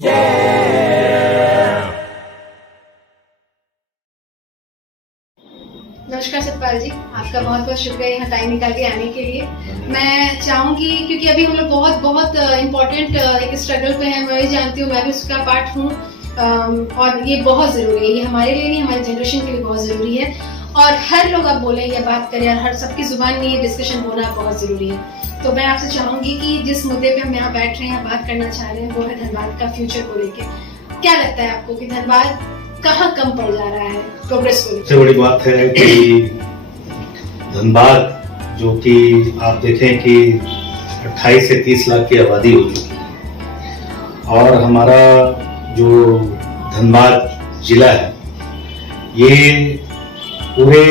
नमस्कार सतपाल जी, आपका बहुत बहुत शुक्रिया यहाँ टाइम निकाल के आने के लिए। मैं चाहूँगी क्योंकि अभी हम लोग बहुत इम्पोर्टेंट एक स्ट्रगल पे हैं, मैं भी जानती हूँ, मैं भी उसका पार्ट हूँ और ये बहुत ज़रूरी है, ये हमारे लिए नहीं हमारी जनरेशन के लिए बहुत ज़रूरी है और हर लोग आप बोलें या बात करें और हर सबकी जुबान में ये डिस्कशन होना बहुत ज़रूरी है। तो मैं आपसे चाहूँगी कि जिस मुद्दे पे हम यहाँ बैठ रहे हैं, बात करना चाह रहे हैं, वो है धनबाद का फ्यूचर को लेके। क्या लगता है आपको कि धनबाद कहाँ कम पड़ जा रहा है प्रोग्रेस को? सबसे बड़ी बात है कि धनबाद जो कि आप देखें कि 28 से 30 लाख की आबादी हो चुकी है और हमारा जो धनबाद जिला है ये पूरे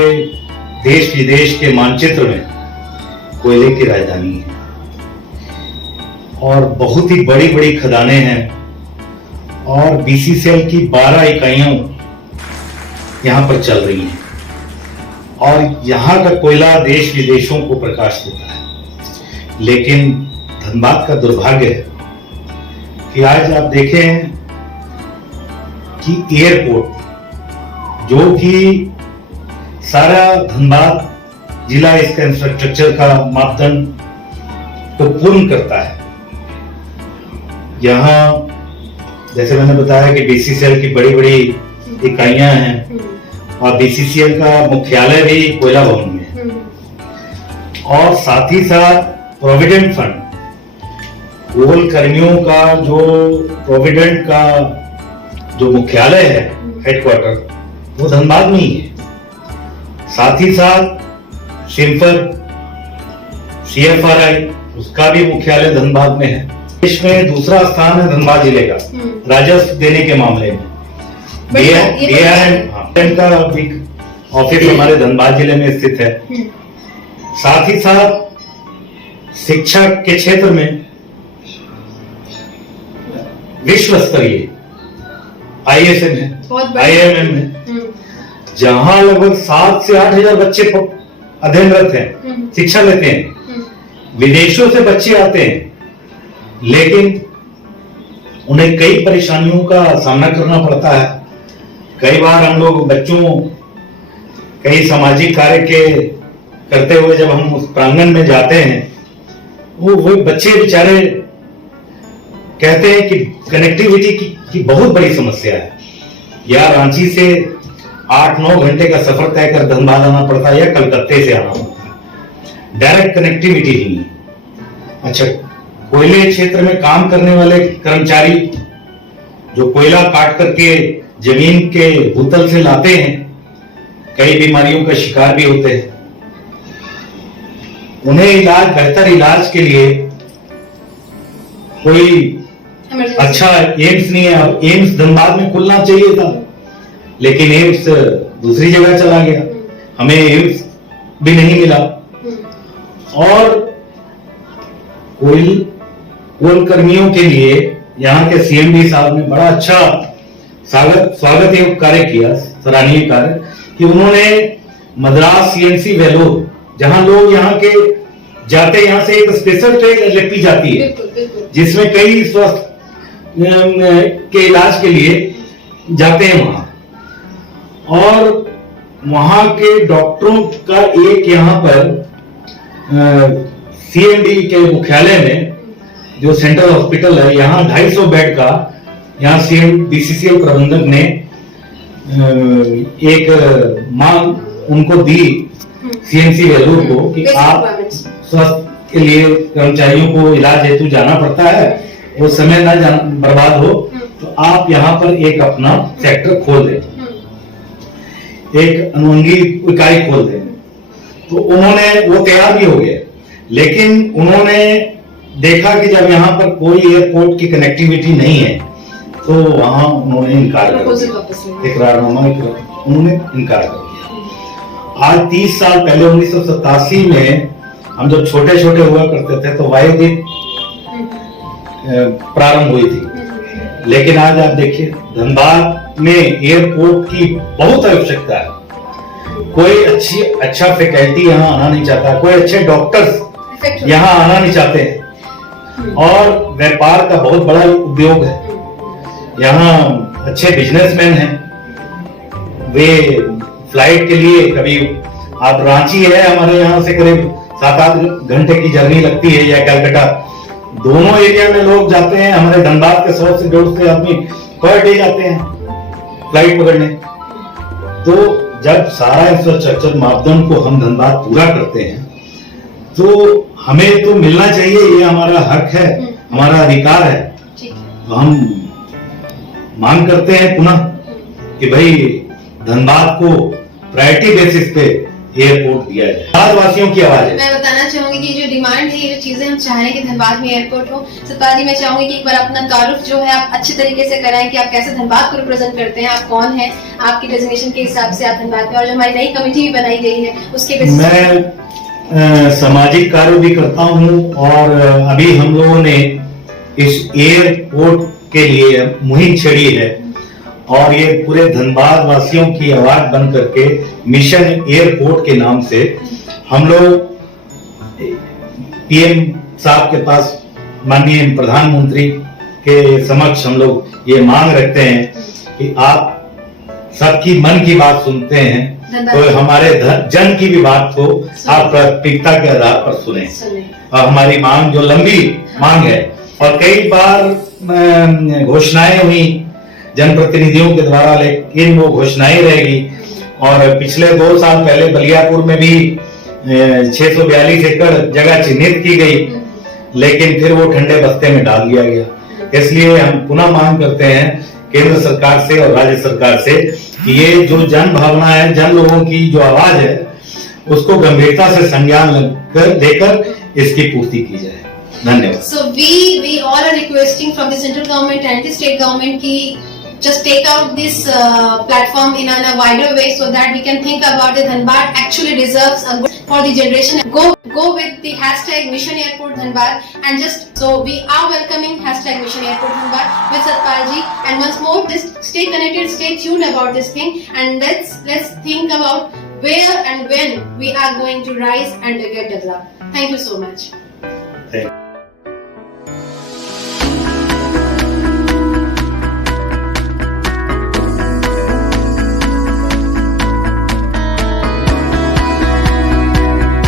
देश विदेश के मानचित्र में कोयले की राजधानी है और बहुत ही बड़ी बड़ी खदानें हैं और बीसीसीएल की 12 इकाइयां यहां पर चल रही हैं और यहां का कोयला देश विदेशों को प्रकाश देता है। लेकिन धनबाद का दुर्भाग्य है कि आज आप देखें कि एयरपोर्ट जो कि सारा धनबाद जिला इसका इंफ्रास्ट्रक्चर का मापदंड को पूर्ण करता है, यहां जैसे मैंने बताया कि बीसीसीएल की बड़ी बड़ी इकाइयां हैं और बीसीसीएल का मुख्यालय भी कोयला भवन में है और साथ ही साथ प्रोविडेंट फंड कोल कर्मियों का जो प्रोविडेंट का जो मुख्यालय है हेडक्वार्टर वो धनबाद में ही है। साथ ही साथ सिम्फर CFRI उसका भी मुख्यालय धनबाद में है। देश में दूसरा स्थान है धनबाद जिले का राजस्व देने के मामले में। DRM का ऑफिस हमारे धनबाद जिले में स्थित है। साथ ही साथ शिक्षा के क्षेत्र में विश्व स्तरीय ISM है, IIMM है, जहां लगभग 7 से 8 हजार बच्चे अध्ययनरत हैं, शिक्षा लेते हैं। विदेशों से बच्चे आते हैं लेकिन उन्हें कई परेशानियों का सामना करना पड़ता है। कई बार हम लोग बच्चों कई सामाजिक कार्य के करते हुए जब हम उस प्रांगण में जाते हैं वो बच्चे बेचारे कहते हैं कि कनेक्टिविटी की बहुत बड़ी समस्या है। या रांची से 8-9 घंटे का सफर तय कर धनबाद आना पड़ता है या कलकत्ते से आना पड़ता है, डायरेक्ट कनेक्टिविटी नहीं है। अच्छा, कोयले क्षेत्र में काम करने वाले कर्मचारी जो कोयला काट करके जमीन के भूतल से लाते हैं, कई बीमारियों का शिकार भी होते हैं। उन्हें बेहतर इलाज के लिए कोई अच्छा एम्स नहीं है। एम्स धनबाद में खुलना चाहिए था लेकिन एम्स दूसरी जगह चला गया, हमें एम्स भी नहीं मिला। और कोल कर्मियों के लिए यहाँ के CMD साहब ने बड़ा अच्छा स्वागत एवं कार्य किया, सराहनीय कार्य, कि उन्होंने मद्रास CNC वेलोर जहां लोग यहाँ के जाते, यहाँ से एक स्पेशल ट्रेन एलएफपी जाती है जिसमें कई स्वास्थ्य के इलाज के लिए जाते हैं वहां, और वहां के डॉक्टरों का एक यहाँ पर CMD के मुख्यालय में जो सेंट्रल हॉस्पिटल है, यहाँ 250 बेड का यहाँ BCCL प्रबंधक ने एक मांग उनको दी CNC वेलूर को कि आप स्वास्थ्य के लिए कर्मचारियों को इलाज हेतु जाना पड़ता है, वो समय ना बर्बाद हो, तो आप यहाँ पर एक अपना सेक्टर खोल दें, एक अनुषंगी इकाई खोल दें। तो उन्होंने वो तैयार भी हो गए, लेकिन उन्होंने देखा कि जब यहाँ पर कोई एयरपोर्ट की कनेक्टिविटी नहीं है तो वहां उन्होंने इनकार कर दिया, इकरारनामा उन्होंने इनकार कर दिया। आज 30 साल पहले 1987 में हम जब छोटे छोटे हुआ करते थे तो वायुदीप प्रारंभ हुई थी, लेकिन आज आप देखिए धनबाद में एयरपोर्ट की बहुत आवश्यकता है। कोई अच्छा फैकल्टी यहाँ आना नहीं चाहता, कोई अच्छे डॉक्टर्स यहाँ आना नहीं चाहते हैं और व्यापार का बहुत बड़ा उद्योग है यहाँ अच्छे बिजनेसमैन हैं, वे फ्लाइट के लिए कभी आप रांची है हमारे यहाँ से करीब 7-8 घंटे की जर्नी लगती है, या कलकत्ता, दोनों एरिया में लोग जाते हैं। हमारे धनबाद के 100 से 150 आदमी पर डे जाते हैं फ्लाइट पकड़ने। तो जब सारा इंफ्रास्ट्रक्चर मापदंड को हम धनबाद पूरा करते हैं तो हमें तो मिलना चाहिए, ये हमारा हक है, हमारा अधिकार है। तो हम मांग करते हैं पुनः कि भाई धनबाद को प्रायोरिटी बेसिस पे एयरपोर्ट दिया जाए। धनबाद वासियों की आवाज है। मैं बताना चाहूंगी कि जो डिमांड है, ये जो चीजें हम चाह रहे हैं कि धनबाद में एयरपोर्ट हो, सतपाल जी मैं चाहूंगी कि एक बार अपना तारुफ जो है आप अच्छे तरीके से कराएं कि आप कैसे धनबाद को रिप्रेजेंट करते हैं, आप कौन हैं, आपकी डेजिग्नेशन के हिसाब से आप धनबाद में, और जो हमारी नई कमेटी भी बनाई गई है उसके बेसिस। मैं सामाजिक कार्य भी करता हूँ, और अभी हम लोगों ने इस एयरपोर्ट के लिए मुहिम छेड़ी है, और ये पूरे धनबाद वासियों की आवाज बन करके मिशन एयरपोर्ट के नाम से हम लोग पीएम साहब के पास, माननीय प्रधानमंत्री के समक्ष हम लोग ये मांग रखते हैं कि आप सबकी मन की बात सुनते हैं, तो हमारे जन की भी बात को आप प्राथमिकता के आधार पर सुने। और हमारी मांग जो लंबी मांग है, और कई बार घोषणाएं हुई जनप्रतिनिधियों के द्वारा, लेकिन वो घोषणाएं रहेगी। और पिछले 2 साल पहले बलियापुर में भी 642 एकड़ जगह चिन्हित की गई, लेकिन फिर वो ठंडे बस्ते में डाल दिया गया। इसलिए हम पुनः मांग करते हैं केंद्र सरकार से और राज्य सरकार से कि ये जो जन भावना है, जन लोगों की जो आवाज है, उसको गंभीरता से संज्ञान लेकर इसकी पूर्ति की जाए। धन्यवाद। So we all are requesting from the central government and the state government ki just take out this platform in a wider way, so that we can think about the Dhanbad actually deserves a good for the generation. Go with the hashtag Mission Airport Dhanbad, and just so we are welcoming hashtag Mission Airport Dhanbad with Satpal ji. And once more, just stay connected, stay tuned about this thing, and let's think about where and when we are going to rise and get developed. Thank you so much. Thank you.